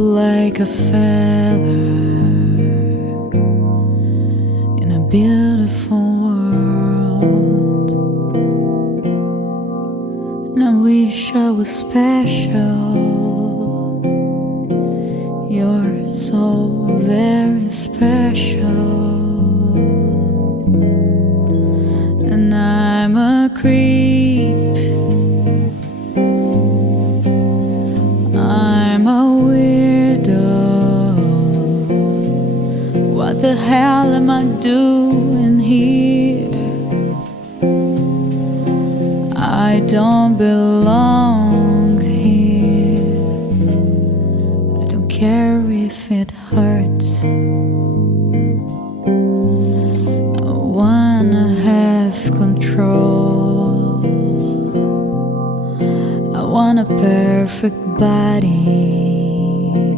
like a feather in a beautiful world, and I wish I was special. You're so very special, and I'm a creep. I'm a weirdo. What the hell am I doing here? I don't belong here. I don't care if it hurts. I wanna have control. I want a perfect body.